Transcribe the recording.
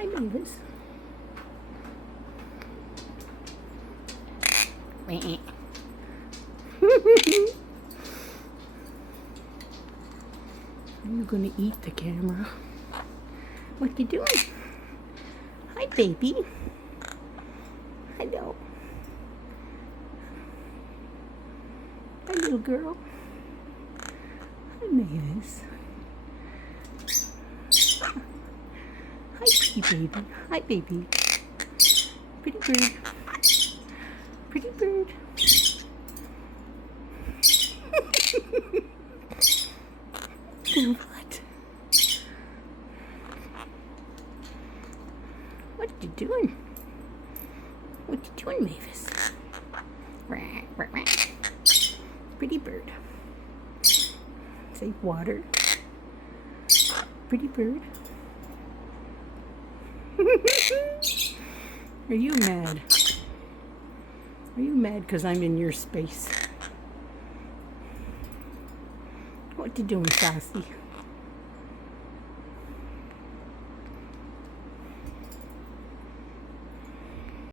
Hi, Mavis. Are you gonna eat the camera? What you doing? Hi, baby. Hello. Hi, little girl. Hi, Mavis. Hi, pretty baby. Hi, baby. Pretty bird. Pretty bird. What? What you doing? What you doing, Mavis? Pretty bird. Say water. Pretty bird. Are you mad? Are you mad because I'm in your space? What you doing, Sassy?